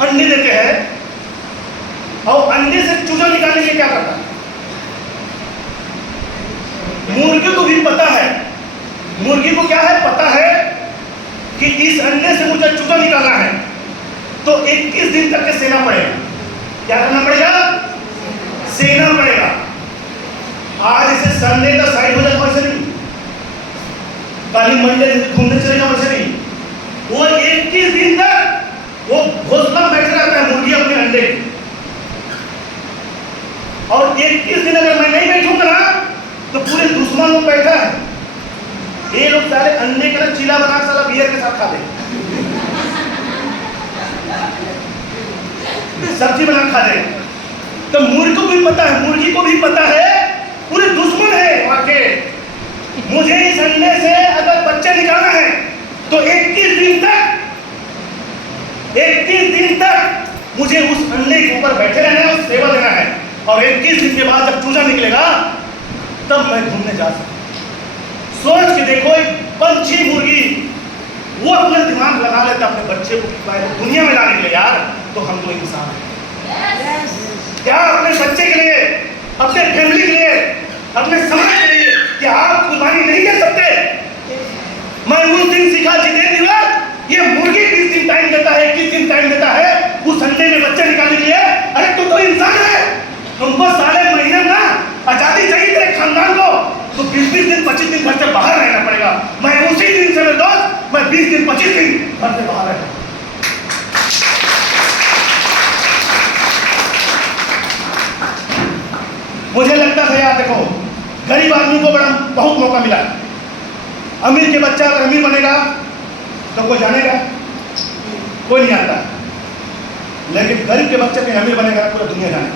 अंडे देते हैं और अंडे से चूजा निकालने के लिए क्या करता है? मुर्गी को भी पता है, मुर्गी को क्या है, पता है कि इस अंडे से मुझे चूजा निकालना है, तो 21 दिन तक के सेना पड़ेगा। क्या करना पड़ेगा? सेना पड़ेगा। आज इसे संडे का साइड हो जाए वैसे नहीं, काली मंडे घूमने चलेगा वैसे नहीं, वो 21 दिन तक वो घोंसला में बैठे रहता है मुर्गी अपने अंडे, और 21 दिन अगर मैं नहीं बैठूंगा ना तो पूरे दुश्मन लोग बैठा है, ये लोग सारे अंडे का चीला बना साला बियर के साथ खा दे, सब्जी बना खा दे। तो मुर्गी को भी पता है, मुर्गी को भी पता है पूरे दुश्मन है वहां के, मुझे इस अंडे से अगर बच्चे निकालना है तो 21 दिन तक मुझे उस अंडे के ऊपर बैठे रहना है और सेवा देना है, और 21 दिन के बाद जब चूजा निकलेगा तब मैं घूमने जा सकता। सोच के देखो, एक पंछी मुर्गी वो अपना दिमाग लगा लेता अपने बच्चे को दुनिया में लाने के लिए। यार तो हम तो इंसान हैं, क्या अपने बच्चे के लिए, अपने फैमिली के लिए, अपने समाज के लिए क्या आप कुर्बानी नहीं कर सकते? मैं उस दिन सीखा जितेंद्र, ये मुर्गी 20 दिन टाइम देता है, 21 दिन टाइम देता है उस अंडे में बच्चे निकालने के लिए। अरे तुम तो इंसान है, तुमको साले महीने ना आजादी चाहिए तेरे खानदान को, तो 20-20 दिन 25 दिन घर से बाहर रहना पड़ेगा। मैं उसी दिन से मेरे दोस्त, मैं 20 दिन 25 दिन घर से बाहर रहता। मुझे लगता था यार देखो, गरीब आदमी को बड़ा बहुत मौका मिला, अमीर के बच्चा अगर अमीर बनेगा तो कोई जानेगा, कोई नहीं आता, लेकिन गरीब के बच्चे के अमीर बनेगा पूरा दुनिया जानेगा।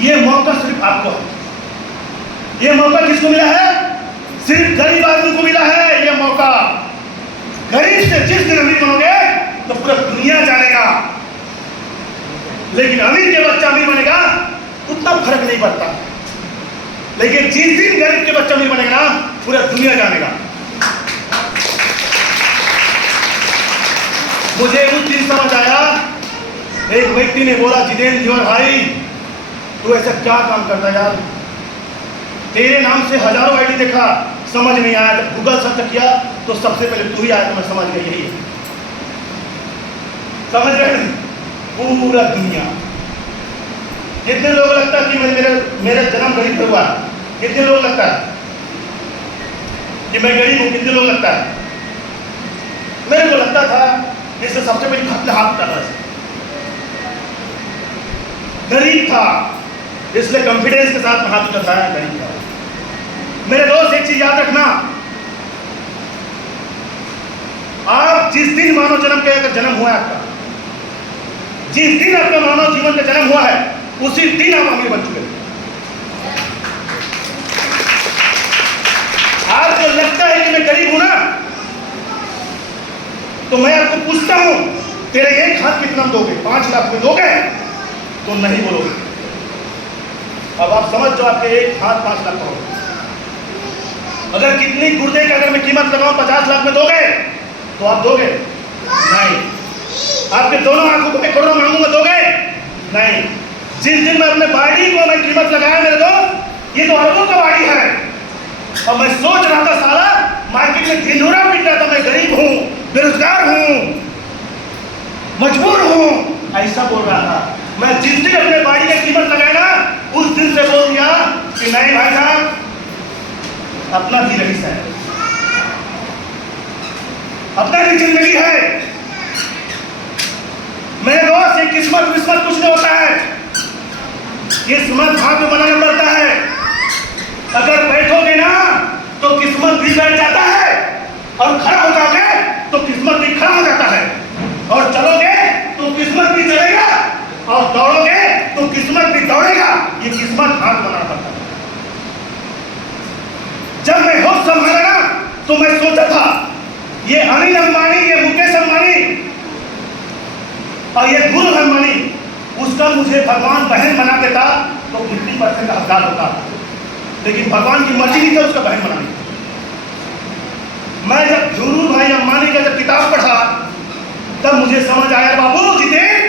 ये मौका सिर्फ आपको है, ये मौका किसको मिला है? सिर्फ गरीब आदमी को मिला है ये मौका। गरीब से जिस दिन अमीर बनोगे तो पूरा दुनिया जानेगा, लेकिन अमीर के बच्चा अमीर बनेगा उतना फर्क नहीं पड़ता, लेकिन जिस दिन गरीब के बच्चा अमीर बनेगा ना पूरा दुनिया जानेगा। मुझे उस दिन समझ आया, एक व्यक्ति ने बोला, जितेंद्र जोहर भाई तू ऐसा क्या काम करता यार, तेरे नाम से हजारों आईडी देखा, समझ नहीं आया, जब गूगल सर्च किया तो सबसे पहले तू ही आया, तो मैं समझ गया यही है। समझ रहे? पूरा दुनिया। कितने लोग लगता है कि मेरा जन्म गरीब पर हुआ? कितने लोग लगता है कि मैं गरीब हूं? कितने लोग लगता है? मेरे को लगता था इससे सबसे पहले हाथ कर रहा है, गरीब था इसलिए कॉन्फिडेंस के साथ हाथ उठाया, गरीब था। मेरे दोस्त एक चीज याद रखना, आप जिस दिन मानव जन्म का अगर जन्म हुआ है आपका, जिस दिन आपका मानव जीवन का जन्म हुआ है उसी दिन आप अमीर बन चुके। आपको लगता है कि मैं गरीब हूं ना, तो मैं आपको पूछता हूं तेरे एक हाथ कितना दोगे? 5 लाख में दोगे? तो नहीं बोलोगे। अब आप समझ जाओ, आपके एक हाथ 5 लाख का होगा। अगर कितनी गुर्दे का अगर मैं कीमत लगाऊं 50 लाख में दोगे तो आप दोगे? नहीं। आपके दोनों आंखों को मैं करोड़ मांगूंगा, दोगे? नहीं। जिस दिन मैं अपने बॉडी को मैं कीमत लगाया मेरे दोस्त, ये तो अरबों का बॉडी है, और मैं सोच रहा था साला मार्केट में ढिंढोरा पीट रहा था, मैं गरीब हूं, बेरोजगार हूं, मजबूर हूं, ऐसा बोल रहा था। मैं जिस दिन अपने बॉडी का कीमत लगाया ना उस दिन से बोल दिया कि नहीं भाई साहब, अपना भी रईस है, अपना भी जिंदगी है। मेरे दोस्त, ये किस्मत विस्मत कुछ नहीं होता है, किस्मत भाग्य बनाना पड़ता है। अगर बैठोगे ना तो किस्मत भी बैठ जाता है, और खड़ा हो जाओगे तो किस्मत भी खड़ा हो जाता है, और चलोगे तो किस्मत भी चलेगा, और दौड़ोगे तो किस्मत भी दौड़ेगा। ये किस्मत भाग्य बनाना पड़ता है। जब मैं होश संभाला ना तो मैं सोचा था ये अनिल अंबानी, ये मुकेश अंबानी और ये गुरु अंबानी, उसका मुझे भगवान बहन बना देता तो 50% हकदार होता, लेकिन भगवान की मर्जी नहीं था उसका बहन बनाने। मैं जब धीरू भाई अंबानी का जब किताब पढ़ा तब मुझे समझ आया, बाबू जितेंद्र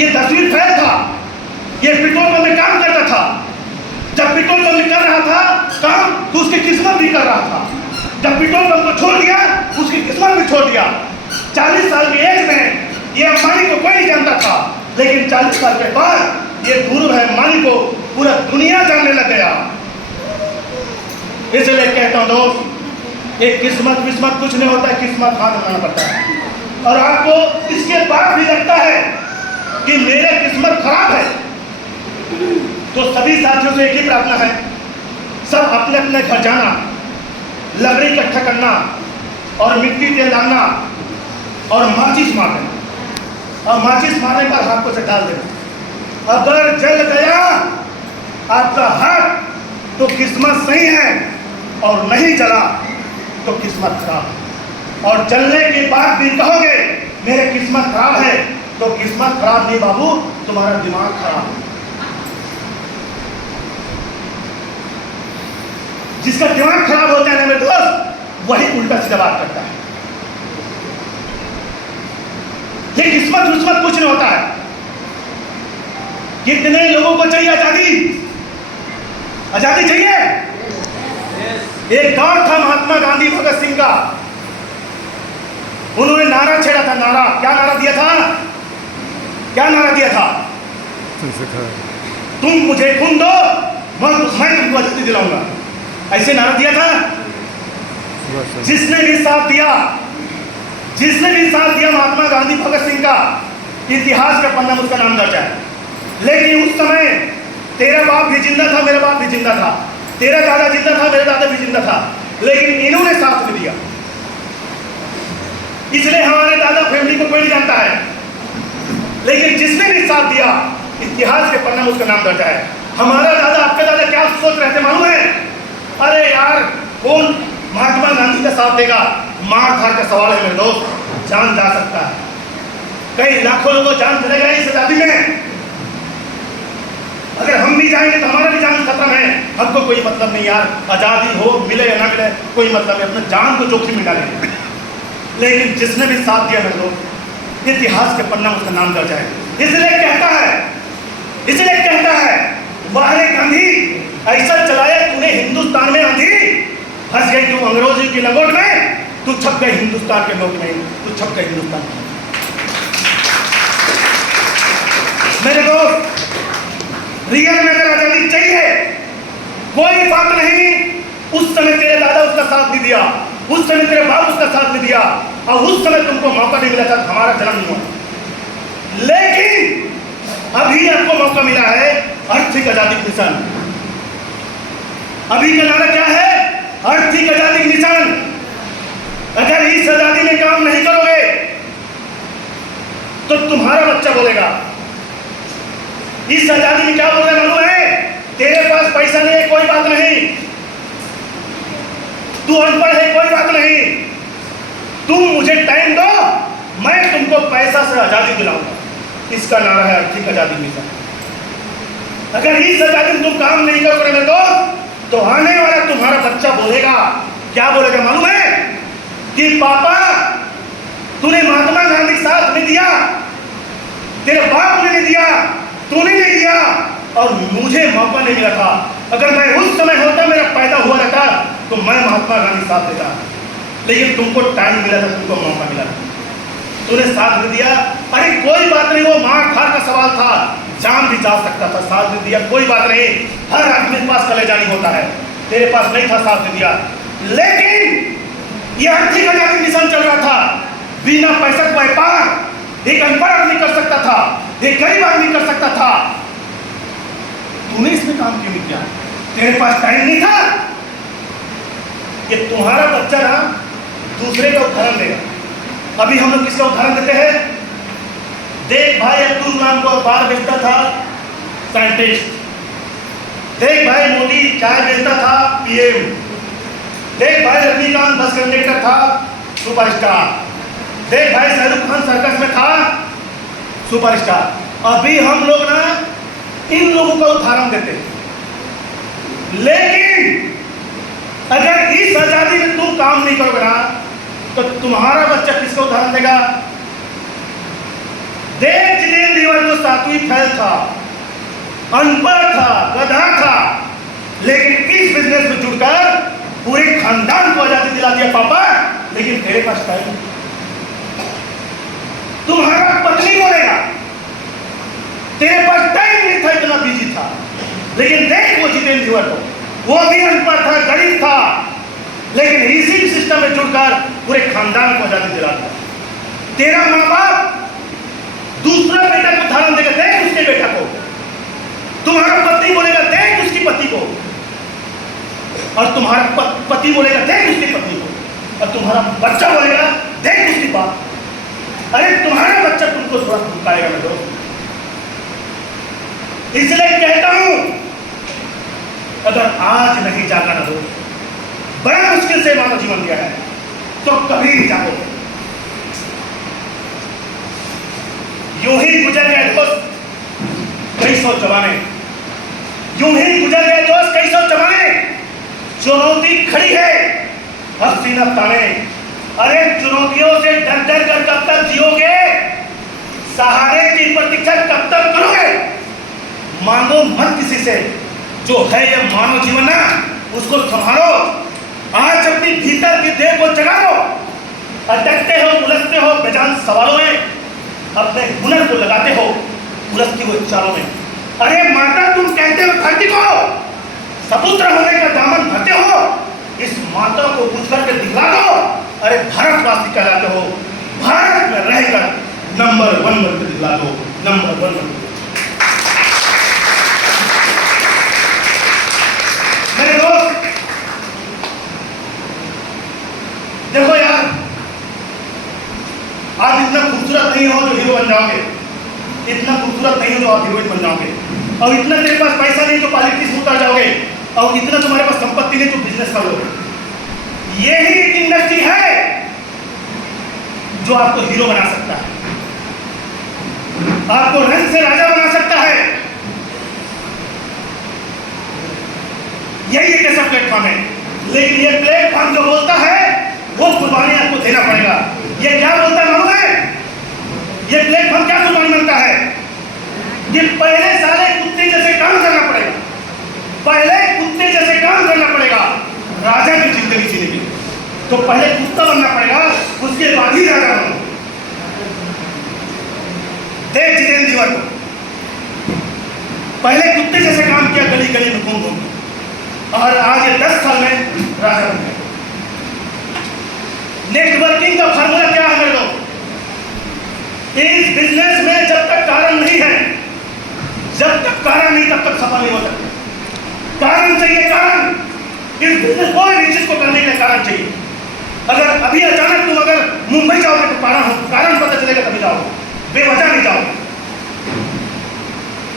ये 10वीं फेल था, ये पेट्रोल पंप में काम करता था। जब पेट्रोल पंप में कर रहा था काम तो उसकी किस्मत भी कर रहा था। जब पेट्रोल पंप को छोड़ दिया उसकी किस्मत भी छोड़ दिया। 40 साल की एज में ये अंबानी को कोई नहीं जानता था, लेकिन 40 साल के बाद ये धीरूभाई अंबानी को पूरा दुनिया जानने लग गया। इसलिए कहता हूं दोस्त, एक किस्मत विस्मत कुछ नहीं होता है, किस्मत हाथ लगाना पड़ता है। और आपको इसके बाद भी लगता है कि मेरा किस्मत खराब है, तो सभी साथियों से एक ही प्रार्थना है, सब अपने अपने घर जाना, लकड़ी इकट्ठा करना और मिट्टी तेल लाना और माचिस मार देना। और माचिस मारने पर हाथ को से डाल देना। अगर जल गया आपका हाथ तो किस्मत सही है, और नहीं जला तो किस्मत खराब। और जलने के बाद भी कहोगे मेरे किस्मत खराब है, तो किस्मत खराब नहीं बाबू, तुम्हारा दिमाग खराब है। जिसका दिमाग खराब होता है ना मेरे दोस्त, वही उल्टा सीधा बात करता है। ये किस्मत विस्मत कुछ नहीं होता है। कितने लोगों को चाहिए आजादी? आजादी चाहिए? एक दौर था महात्मा गांधी भगत सिंह का, उन्होंने नारा छेड़ा था। नारा क्या नारा दिया था? क्या नारा दिया था? तुम मुझे खून दो, मैं तुमको आजादी दिलाऊंगा। ऐसे नारा दिया था। जिसने भी साथ दिया, जिसने भी साथ दिया महात्मा गांधी भगत सिंह का, इतिहास के पन्ना में उसका नाम दर्ज है। लेकिन उस समय तेरा बाप भी जिंदा था, मेरा बाप भी जिंदा था, तेरा दादा जिंदा था, मेरा दादा भी जिंदा था, लेकिन इन्होंने साथ नहीं दिया। इसलिए हमारे दादा फैमिली को कोई नहीं जानता है, लेकिन जिसने भी साथ दिया इतिहास के पन्ना में उसका नाम दर्ज है। हमारा दादा, आपके दादा क्या सोच रहे थे मालूम है? अरे यार, कौन महात्मा गांधी का साथ देगा? मार धार का सवाल है मेरे दोस्त, जान जा सकता है। कई लाखों लोगों जान चले गए इस आजादी में। अगर हम भी जाएंगे तो हमारा भी जान खत्म है। हमको कोई मतलब नहीं यार, आजादी हो मिले या ना मिले कोई मतलब नहीं, अपने जान को जोखिम में डालेंगे। लेकिन जिसने भी साथ दिया मेरे लोग, इतिहास के पन्ना में उसका नाम दर्ज है। इसलिए कहता है वाहे गांधी, ऐसा चलाया तूने हिंदुस्तान में आंधी, फंस गई तू अंग्रेजों की लंगोट में, तू छप गई हिंदुस्तान के नोट में, तू छप गई हिंदुस्तान में। मेरे दोस्त, रियल में अगर आजादी चाहिए, कोई बात नहीं, उस समय तेरे दादा उसका साथ नहीं दिया, उस समय तेरे बाप उसका साथ नहीं दिया, और उस समय तुमको मौका नहीं मिला था, हमारा जन्म नहीं हुआ। लेकिन अभी आपको मौका मिला है आर्थिक आजादी मिशन। अभी का नारा क्या है? आर्थिक आजादी मिशन। अगर इस आजादी में काम नहीं करोगे तो तुम्हारा बच्चा बोलेगा। इस आजादी में क्या बोल रहे मालूम है? तेरे पास पैसा नहीं है, कोई बात नहीं, तू अनपढ़ है, कोई बात नहीं, तुम मुझे टाइम दो, मैं तुमको पैसा से आजादी दिलाऊंगा। इसका नारा है आर्थिक आजादी मिशन। अगर इस आजादी में तुम काम नहीं करोगे मेरे दोस्त, तो आने वाला तुम्हारा बच्चा बोलेगा, क्या बोलेगा मालूम है? कि पापा तूने महात्मा गांधी के साथ नहीं दिया, तेरे बाप ने नहीं दिया, तूने नहीं दिया, और मुझे मौका नहीं मिला था। अगर मैं उस समय होता, मेरा पैदा हुआ रहता, तो मैं महात्मा गांधी साथ देता। लेकिन तुमको टाइम मिला था, तुमको मौका मिला, तूने साथ नहीं दिया। अरे कोई बात नहीं, वो मार खार का सवाल था, जान भी जा सकता था, साथ नहीं दिया, कोई बात नहीं, हर आदमी के पास कलेजानी होता है, तेरे पास नहीं था, साथ नहीं दिया। लेकिन ये आर्थिक आजादी मिशन चल रहा था, बिना पैसा का व्यापार एक अनपढ़ आदमी कर सकता था, एक गरीब आदमी कर सकता था। तूने इसमें काम क्यों नहीं किया? तेरे पास टाइम नहीं था कि तुम्हारा बच्चा ना दूसरे का उदाहरण देगा। अभी हम लोग किसका उदाहरण देते हैं? देख भाई अब्दुल कलाम को अखबार बेचता था, साइंटिस्ट। देख भाई मोदी चाय बेचता था, पीएम। देख भाई रजनीकांत बस कंडक्टर था, सुपरस्टार। देख भाई शाहरुख खान सर्कस में था, सुपरस्टार। अभी हम लोग ना इन लोगों का उदाहरण देते हैं। लेकिन अगर इस आजादी में तुम काम नहीं करोगे ना, तो तुम्हारा बच्चा किसका उदाहरण देगा? देश दीवार को सातवीं फैल था, अनपढ़ था, गधा था, लेकिन इस बिजनेस में जुड़कर पूरे खानदान को आजादी दिला दिया पापा। लेकिन तेरे पास टाइम, तुम्हारा पत्नी बोलेगा तेरे पास टाइम नहीं था, इतना बिजी था। लेकिन देख वो जितेंद्र दीवार को, वो भी अनपढ़ था, गरीब था, लेकिन इसी सिस्टम में जुड़कर पूरे खानदान को आजादी दिला दिया। तेरा माँ बाप दूसरा बेटा को धारण देगा, देख उसके बेटा को। तुम्हारा पति बोलेगा देख उसकी पति को, और तुम्हारा पति बोलेगा देख उसकी पत्नी को, और तुम्हारा बच्चा बोलेगा देख उसकी बात। अरे तुम्हारा बच्चा तुमको थोड़ा धमकाएगा मैं दोस्त। इसलिए कहता हूं, अगर आज नहीं जागा ना दोस्त, बड़ा मुश्किल से मानव जीवन दिया है, तो कभी नहीं जागोगे। यूं ही गुजर गए दोस्त कई सौ जमाने, यूं ही गुजर गए दोस्त कई सौ जमाने। चुनौती खड़ी है, अब सीना ताने। अरे चुनौतियों से डर डर कर कब तक जियोगे? सहारे की प्रतीक्षा कब तक करोगे? मांगो मत किसी से, जो है ये मानव जीवन ना, उसको संभालो। आज अपनी भीतर की देह को जगाओ। अटकते हो, उलझते हो बेजान सवालों में, अपने हुनर को लगाते हो उलझती हुई चालों में। अरे माता, तुम कहते हो धरती को सपुत्र होने का दामन भरते हो, इस माता को कुछ करके दिखला दो। अरे भारतवासी कहलाते हो, भारत में रहकर नंबर 1 बनकर दिखला दो, नंबर 1 बनकर। मेरे दोस्त देखो यार, आप इतना खूबसूरत नहीं हो जो हीरो बन जाओगे, इतना खूबसूरत नहीं हो जो आप हीरोइन बन जाओगे, और इतना तेरे पास पैसा नहीं तो पॉलिटिक्स में उतर जाओगे, और इतना तुम्हारे पास संपत्ति नहीं तो बिजनेस करोगे। यही एक इंडस्ट्री है जो आपको हीरो बना सकता है, आपको रंग से राजा बना सकता है। यही एक ऐसा प्लेटफॉर्म है, लेकिन ये प्लेटफॉर्म जो बोलता है वो कुर्बानी आपको देना पड़ेगा। ये क्या बोलता है मालूम है? ये प्लेटफॉर्म क्या कुर्बानी बनता है? ये पहले साले कुत्ते जैसे काम करना पड़ेगा, पहले कुत्ते जैसे काम करना पड़ेगा राजा की जिंदगी जीने के लिए। तो पहले कुत्ता बनना पड़ेगा, उसके बाद ही राजा बनो। देख जितेंद्र दीवार को, पहले कुत्ते जैसे काम किया गली गली में घूम घूम, और आज ये 10 साल में राजा बन गए। नेटवर्किंग का फार्मूला क्या है मेरे लोग? इस बिजनेस में जब तक कारण नहीं है, जब तक कारण नहीं तब तक सफल नहीं हो सकते। कारण चाहिए, कारण। इस बिजनेस को निश्चित को करने का कारण चाहिए। अगर अभी अचानक तुम अगर मुंबई जाओगे तो कारण पता चलेगा तभी जाओगे, बेवजह नहीं जाओगे।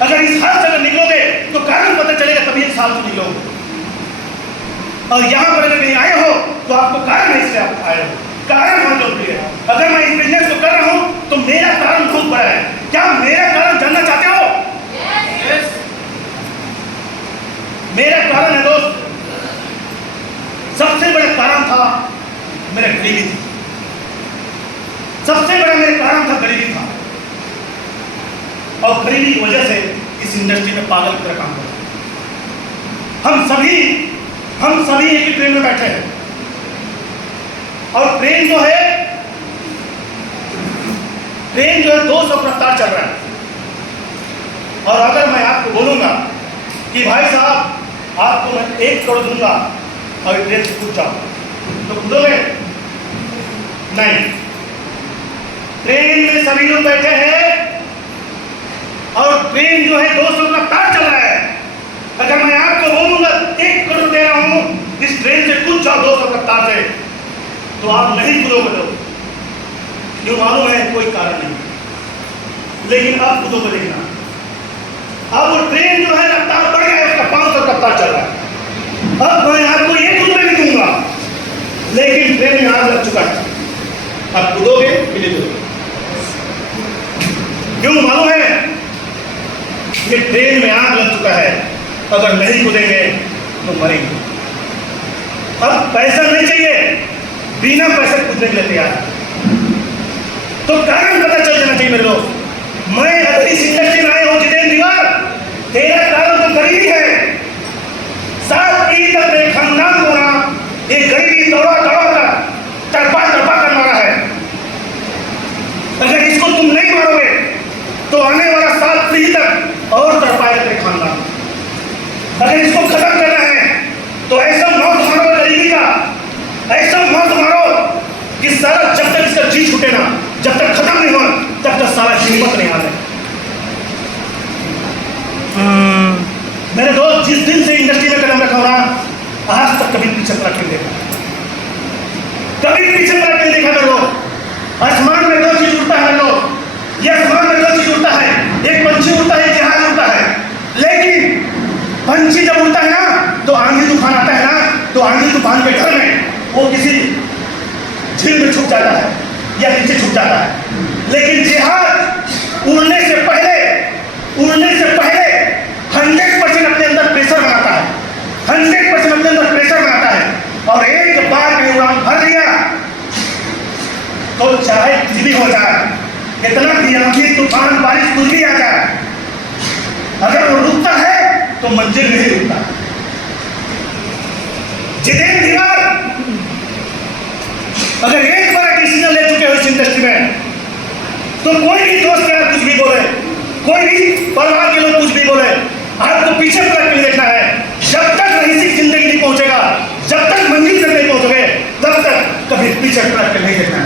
अगर इस हाल से अगर निकलोगे तो कारण पता चलेगा तभी इस हाल से निकलोगे। और यहां पर अगर नहीं आए हो तो आपको कारण है, इसलिए आप आए हो। कारण बहुत जरूरी है। अगर मैं इस बिजनेस को कर रहा हूं तो मेरा कारण बहुत बड़ा है। क्या मेरा कारण जानना चाहते हो? yes. मेरा कारण है दोस्त, सबसे बड़ा कारण था मेरा गरीबी थी, सबसे बड़ा मेरा कारण था गरीबी था, और गरीबी की वजह से इस इंडस्ट्री में पागल की तरह काम करते। हम सभी एक ही ट्रेन में बैठे हैं, और ट्रेन जो है 200 रफ्तार चल रहा है। और अगर मैं आपको बोलूंगा कि भाई साहब आपको मैं 1 करोड़ दूंगा और ट्रेन से कूद जाओ, तो कूदोगे? नहीं। ट्रेन में सभी लोग बैठे हैं और ट्रेन जो है 200 रफ्तार चल रहा है। अगर मैं आपको बोलूंगा 1 करोड़ दे रहा हूं, इस ट्रेन से कूद जाओ 200 रफ्तार से, तो आप नहीं कूदोगे। लोग जो मालूम है कोई कारण नहीं, लेकिन आप कूदोगे। देखना अब वो ट्रेन जो है रफ्तार बढ़ गया, उसका 500 रफ्तार चल रहा है। अब मैं आपको ये कूदने नहीं दूंगा, लेकिन ट्रेन में आग लग चुका है, आप कूदोगे कि नहीं कूदोगे? क्यों मालूम है? ये ट्रेन में आग लग चुका है, अगर नहीं कूदेंगे तो मरेंगे। अब पैसा नहीं चाहिए, बिना पैसे कूदने के लिए तैयार। तो कारण पता चल जाना चाहिए मेरे दोस्त। मैं अभी इस इंडस्ट्री में आया हूँ जितेंद्र दीवार, तेरा कारण तो गरीबी है। 7 पीढ़ी तक मेरे खानदान को ना एक गरीबी दौड़ा कर तरपा कर मारा है। अगर इसको तुम नहीं मारोगे तो आने वाला 7 पीढ़ी तक और तड़पाएगा तेरे खानदान। अगर इसको खत्म करना है तो ऐसा मौत मारो गरीबी का, ऐसा मौत मारो कि सारा जब तक इसका जी छूटे ना, जब तक खत्म नहीं हो तब तक सारा हिम्मत नहीं आ रहा। मेरे दोस्त, जिस दिन से इंडस्ट्री में कदम रखा हो रहा, आज तक कभी पीछे रख के देखा, कभी पीछे रख के देखा मेरे लोग। आसमान में 2 चीज उड़ता है लोग, ये आसमान में 2 चीज उड़ता है, एक पंछी उड़ता है, एक जहाज उड़ता है। लेकिन पंछी जब उड़ता है ना तो आंधी तूफान आता है ना, तो आंधी तूफान के घर में वो किसी झील में छुप जाता है या नीचे छुप जाता है। लेकिन जहाज उड़ने से पहले 100% अपने अंदर प्रेशर बनाता है, 100% अपने अंदर प्रेशर बनाता है। और एक बार में उड़ान भर लिया तो चाहे कुछ भी हो जाए, इतना भी आंधी तूफान बारिश कुछ भी आ जाए, अगर वो रुकता है तो मंजिल नहीं रुकता। जितेंद्र दीवार अगर एक बार डिसीजन ले चुके हो इस इंडस्ट्री में तो कोई भी दोस्त यार कुछ भी बोले, कोई भी परिवार के लोग कुछ भी बोले, आपको पीछे पलट के देखना है। जब तक रईसी जिंदगी नहीं पहुंचेगा, जब तक मंजिल तक नहीं पहुंचोगे, तब तक कभी पीछे पलट के नहीं देखना है।